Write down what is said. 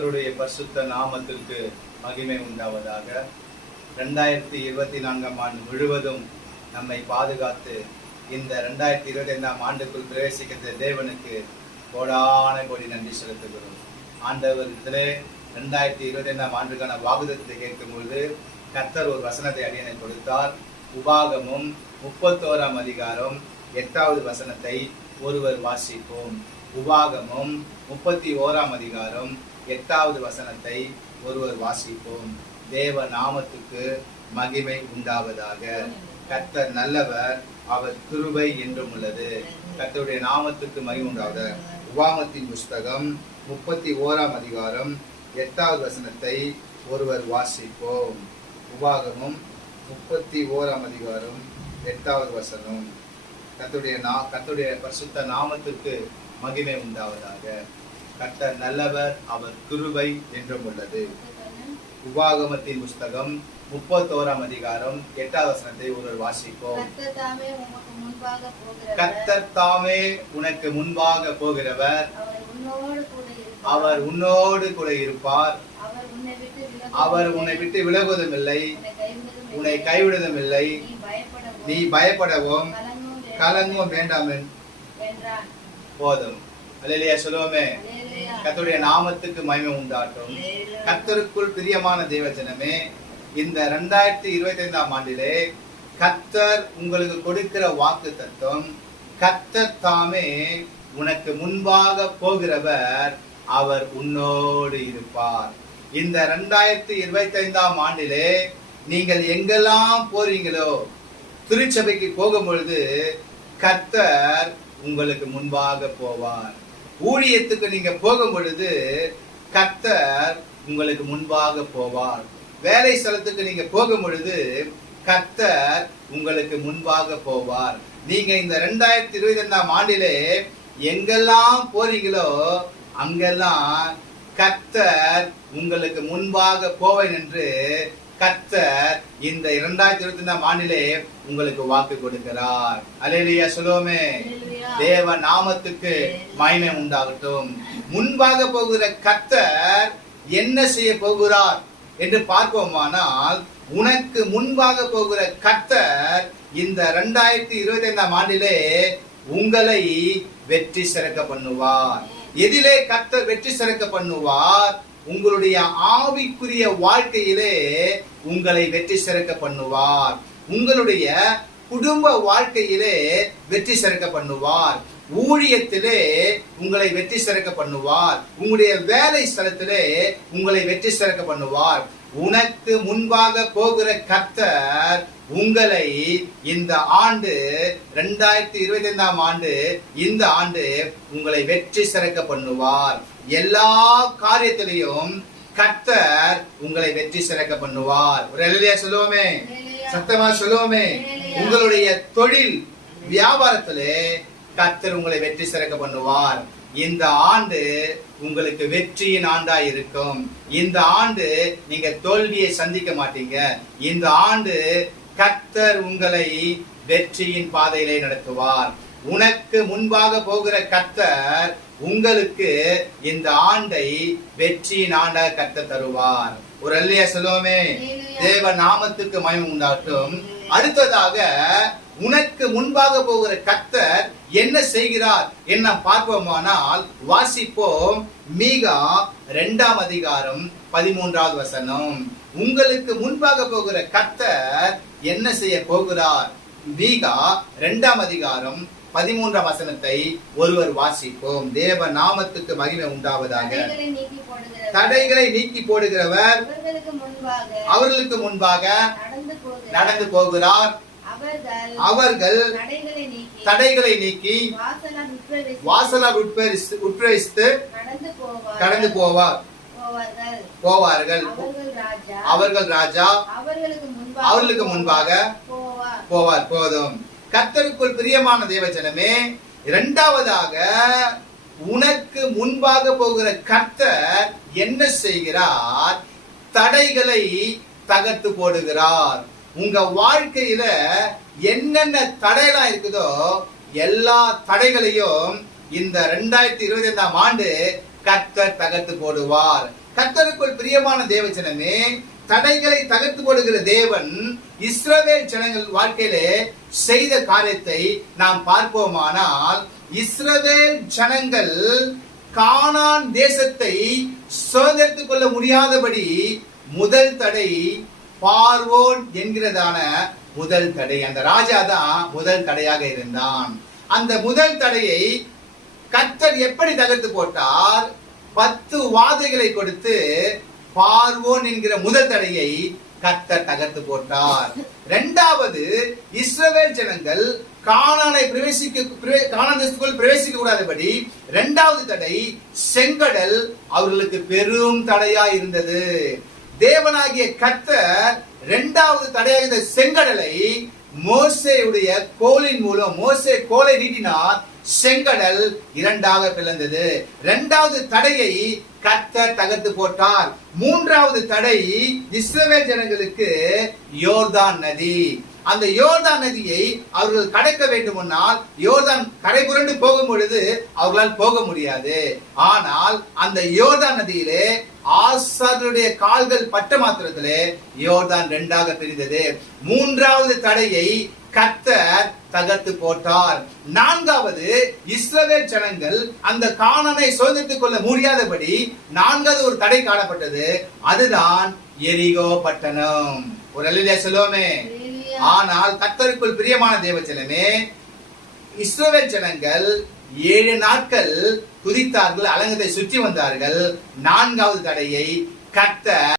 கர்த்தருடைய பரிசுத்த நாமத்திற்கு மகிமை உண்டாவதாக. 2024 ஆண்டு முழுவதும் நம்மை பாதுகாத்து இந்த 2025 ஆண்டுக்குள் பிரவேசிக்கிற தேவனுக்கு கோடான கோடி நன்றி செலுத்துகிறோம். ஆண்டவரிடத்திலே 2025 ஆண்டுக்கான வாக்குத்தத்தத்தை கேட்கும் பொழுது கர்த்தர் ஒரு வசனத்தை அடியனை கொடுத்தார். உபாகமும் 31 அதிகாரம் 8வது வசனத்தை ஒருவர் வாசிப்போம். உபாகமும் 31 அதிகாரம் 8வது வசனத்தை ஒருவர் வாசிப்போம். தேவ நாமத்துக்கு மகிமை உண்டாவதாக. கர்த்தர் நல்லவர், அவர் கிருபை என்றும் உள்ளது. கர்த்தருடைய நாமத்துக்கு மகிமை உண்டாவதாக. உபாகமத்தின் புஸ்தகம் 31 அதிகாரம் 8வது வசனத்தை ஒருவர் வாசிப்போம். உபாகமும் 31 அதிகாரம் 8வது வசனம். கர்த்தருடைய பரிசுத்த நாமத்திற்கு மகிமை உண்டாவதாக. கர்த்தர் நல்லவர், அவர் கிருபை என்றும் உள்ளது. உபாகமத்தின் புஸ்தகம் 31 அதிகாரம் 8வது வசனத்தை ஒருவர் வாசிப்போம். கர்த்தர் தாமே உனக்கு முன்பாக போகிறவர், அவர் உன்னோடு கூட இருப்பார், அவர் உன்னை விட்டு விலகுவதும் இல்லை, உன்னை கைவிடுவதும் இல்லை, நீ பயப்படவும் கலங்கவும் வேண்டாம் என்றான். போதும். அல்லேலூயா சொல்லுவோமே. கர்த்தருடைய நாமத்துக்கு மகிமை உண்டாட்டும். கர்த்தருக்குள் பிரியமான தேவஜனமே, இந்த 2025 ஆண்டிலே கர்த்தர் உங்களுக்கு கொடுக்கிற வாக்கு தத்துவம், கர்த்தர் தாமே உனக்கு முன்பாக போகிறவர், அவர் உன்னோடு இருப்பார். இந்த 2025 ஆண்டிலே நீங்கள் எங்கெல்லாம் போறீங்களோ, திருச்சபைக்கு போகும் பொழுது கர்த்தர் உங்களுக்கு முன்பாக போவார். ஊழியத்துக்கு நீங்க போகும் பொழுது கர்த்தர் உங்களுக்கு முன்பாக போவார். வேலை ஸ்தலத்துக்கு நீங்க போகும் பொழுது கர்த்தர் உங்களுக்கு முன்பாக போவார். நீங்க இந்த 2025 ஆண்டிலே எங்கெல்லாம் போறீங்களோ அங்கெல்லாம் கர்த்தர் உங்களுக்கு முன்பாக போவேன் என்று கர்த்தர் இந்த 2025 ஆண்டிலே உங்களுக்கு வாக்கு கொடுக்கிறார். அல்லேலூயா சொல்லுவோமே. தேவ நாமத்துக்கு மகிமை உண்டாகட்டும். முன்பாக போகிற கர்த்தர் என்ன செய்ய போகிறார் என்று பார்ப்போமானால், உனக்கு முன்பாக போகிற கர்த்தர் இந்த 2025 ஆண்டிலே உங்களை வெற்றி சிறக்க பண்ணுவார். எதிலே கர்த்தர் வெற்றி சிறக்க பண்ணுவார்? உங்களுடைய ஆவிக்குரிய வாழ்க்கையிலே உங்களை வெற்றி சிறக்க பண்ணுவார். உங்களுடைய குடும்ப வாழ்க்கையிலே வெற்றி சிறக்க பண்ணுவார். ஊழியத்திலே உங்களை வெற்றி சிறக்க பண்ணுவார். உங்களுடைய வேலை ஸ்தலத்திலே உங்களை வெற்றி சிறக்க பண்ணுவார். உனக்கு முன்பாக போகிற கர்த்தர் உங்களை இந்த ஆண்டு 2025 ஆண்டு, இந்த ஆண்டு உங்களை வெற்றி சிறக்க பண்ணுவார். எல்லா காரியத்திலையும் கர்த்தர் உங்களை வெற்றி சிறக்க பண்ணுவார். ஒரு அல்லேலூயா சொல்லுவோமே, சத்தமா சொல்லுவோமே. உங்களுடைய தொழில் வியாபாரத்திலே கர்த்தர் உங்களை வெற்றி சிறக்க பண்ணுவார். இந்த ஆண்டு உங்களுக்கு வெற்றியின் ஆண்டா இருக்கும். இந்த ஆண்டு நீங்க தோல்வியை சந்திக்க மாட்டீங்க. இந்த ஆண்டு கர்த்தர் உங்களை வெற்றியின் பாதையிலே நடத்துவார். உனக்கு முன்பாக போகிற கர்த்தர் உங்களுக்கு இந்த ஆண்டை வெற்றியின் ஆண்டாக கர்த்தர் தருவார். ஒரு அல்லேலூயா சொல்லுவோமே. தேவ நாமத்துக்கு மகிமை உண்டாகட்டும். அடுத்ததாக, உனக்கு முன்பாக போகிற கர்த்தர் என்ன செய்கிறார் என்ன பார்ப்போமானால், வாசிப்போம். மீகா 2 அதிகாரம் 13வது வசனம். உங்களுக்கு முன்பாக போகிற கர்த்தர் என்ன செய்ய போகிறார்? மீகா 2 அதிகாரம் 13 வசனத்தை ஒருவர் வாசிப்போம். தேவ நாமத்துக்கு மகிமை உண்டாவதாக. தடைகளை நீக்கி போடுகிறவர் அவர்களுக்கு முன்பாக நடந்து போகிறார். அவர்கள் தடைகளை நீக்கி வாசலால் உட்பிரவேசித்து கடந்து போவார்கள். அவர்கள் ராஜா அவர்களுக்கு முன்பாக போவார். போதும். கர்த்தருக்குள் பிரியமான தேவஜனமே, இரண்டாவதாக, உனக்கு முன்பாக போகிற கர்த்தர் என்ன செய்கிறார்? தடைகளை தகர்த்து போடுகிறார். உங்க வாழ்க்கையில என்னென்ன தடைகளா இருக்குதோ எல்லா தடைகளையும் இந்த 2025 ஆண்டு கர்த்தர் தகர்த்து போடுவார். கர்த்தருக்குள் பிரியமான தேவஜனமே, தடைகளை தகர்த்து போடுகிற தேவன் இஸ்ரவேல் ஜனங்கள் வாழ்க்கையிலே செய்த காரியத்தை நாம் பார்ப்போமானால், இஸ்ரவேல் ஜனங்கள் கானான் தேசத்தை சுதந்திரித்துக் கொள்ள முடியாதபடி முதல் தடை பார்வோன் என்கிறதான முதல் தடை. அந்த ராஜா தான் முதல் தடையாக இருந்தான். அந்த முதல் தடையை கர்த்தர் எப்படி தகர்த்து போட்டார்? 10 வாதைகளை கொடுத்து பார்வோன் என்கிற முதல் தடையை கர்த்தர் தகர்த்து போட்டார். இரண்டாவது, இஸ்ரவேல் ஜனங்கள் கானான் தேசத்துக்குள் பிரவேசிக்க கூடாதபடி இரண்டாவது தடை செங்கடல் அவர்களுக்கு பெரும் தடையா இருந்தது. தேவனாகிய கர்த்தர் இரண்டாவது தடையாக இருந்த செங்கடலை மோசேயுடைய கோலின் மூலம், மோசே கோலை நீட்டினார், செங்கடல் இரண்டாக பிளந்தது. இரண்டாவது தடையை கர்த்தர் தகர்த்து போட்டார். மூன்றாவது தடை இஸ்ரவேல் ஜனங்களுக்கு யோர்தான் நதி. அந்த யோர்தான் நதியை அவர்கள் கடக்க வேண்டுமானால் யோர்தான் கரை புரண்டு போகும் பொழுது அவர்களால் போக முடியாது. ஆனால் அந்த யோர்தான் நதியிலே ஆசாரியருடைய கால்கள் பட்ட மாத்திரத்திலே யோர்தான் இரண்டாக பிரிந்தது. மூன்றாவது தடையை கர்த்தர் தகர்த்து போட்டார். நான்காவது, இஸ்ரவேல் ஜனங்கள் அந்த கானானை சுதந்திரித்துக் கொள்ள முடியாதபடி நான்காவது ஒரு தடை காணப்பட்டது. அதுதான் எரிகோ பட்டணம். ஒரு அல்லேலூயா சொல்லுவோமே. ஆனால் கர்த்தருக்குள் பிரியமான தேவஜனமே, இஸ்ரவேல் ஜனங்கள் 7 நாட்கள் துதித்தார்கள், அலங்கத்தை சுற்றி வந்தார்கள். நான்காவது தடையை கர்த்தர்